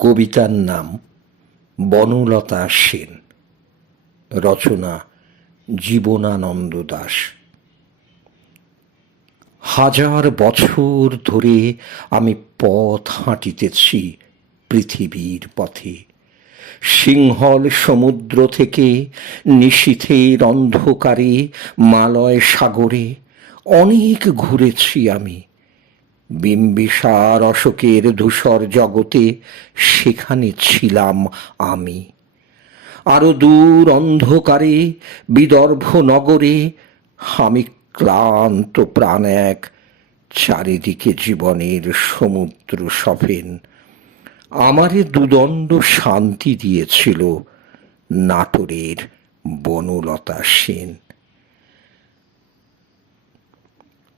কবিতার নাম বনলতা সেন, রচনা জীবনানন্দ দাশ। হাজার বছর ধরে আমি পথ হাঁটিতেছি পৃথিবীর পথে। সিংহল সমুদ্র থেকে নিশীথের অন্ধকারে মালয় সাগরে অনেক ঘুরেছি আমি। বিম্বিসার অশোকের ধূসর জগতে সেখানে ছিলাম আমি। আরো দূর অন্ধকারে বিদর্ভ নগরে আমি ক্লান্ত প্রাণ এক, চারিদিকে জীবনের সমুদ্র সফেন। আমারে দুদণ্ড শান্তি দিয়েছিল নাটোরের বনলতা সেন।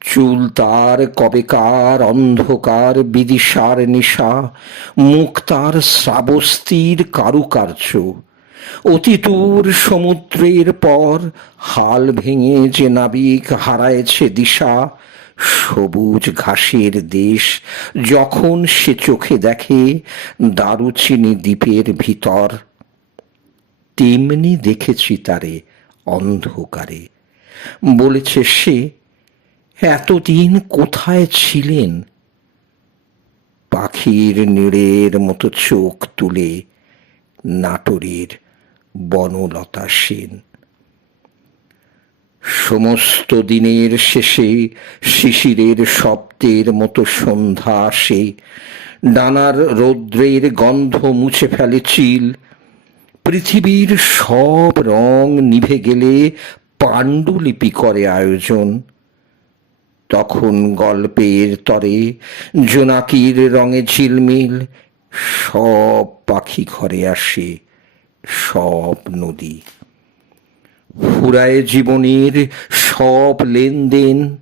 চুল তার কবেকার অন্ধকার বিদিশার নিশা, মুখ তার শ্রাবস্তির কারুকার্য। অতিদূর সমুদ্রের পর হাল ভেঙে যে নাবিক হারায়েছে দিশা, সবুজ ঘাসের দেশ যখন সে চোখে দেখে দারুচিনি দ্বীপের ভিতর, তেমনি দেখেছি তারে অন্ধকারে। বলেছে সে, এতদিন কোথায় ছিলেন? পাখির নীড়ের মতো চোখ তুলে নাটোরের বনলতা সেন। সমস্ত দিনের শেষে শিশিরের শব্দের মতো সন্ধ্যা আসে, ডানার রৌদ্রের গন্ধ মুছে ফেলে চিল। পৃথিবীর সব রং নিভে গেলে পাণ্ডুলিপি করে আয়োজন। তখন গল্পের তরে জোনাকির রঙে ঝিলমিল, সব পাখি ঘরে আসে, সব নদী ফুরায় জীবনের সব লেনদেন।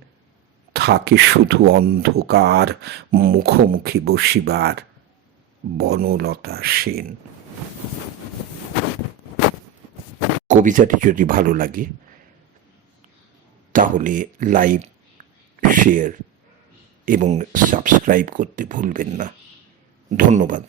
থাকে শুধু অন্ধকার মুখোমুখি বসিবার বনলতা সেন। কবিতাটি যদি ভালো লাগে তাহলে লাইক, শেয়ার এবং সাবস্ক্রাইব করতে ভুলবেন না। ধন্যবাদ।